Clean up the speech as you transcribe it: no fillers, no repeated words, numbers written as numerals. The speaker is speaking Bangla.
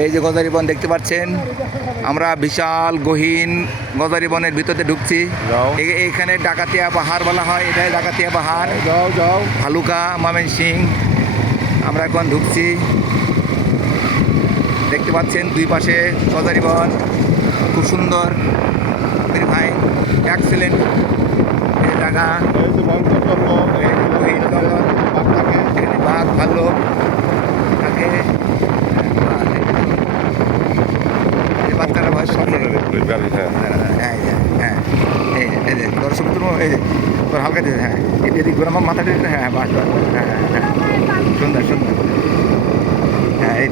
এই যে গজারি বন দেখতে পাচ্ছেন, আমরা বিশাল গহীন গজারি বনের ভিতরে ঢুকছি। এইখানে ডাকাতিয়া পাহাড় বলা হয়, এটাই ডাকাতিয়া পাহাড়, ভালুকা ময়মনসিংহ। আমরা এখন ঢুকছি, দেখতে পাচ্ছেন দুই পাশে গজারি বন, খুব সুন্দর ভাই, এক্সেলেন্ট জায়গা। বাঘ ভাল্লুক থাকে, বাচ্চারা ভয় এই যে দর্শক এই যে তোর হালকা দিতে, হ্যাঁ এদিক করে আমার মাথাটা, হ্যাঁ বাস বাস, হ্যাঁ হ্যাঁ হ্যাঁ সুন্দর সুন্দর, হ্যাঁ এই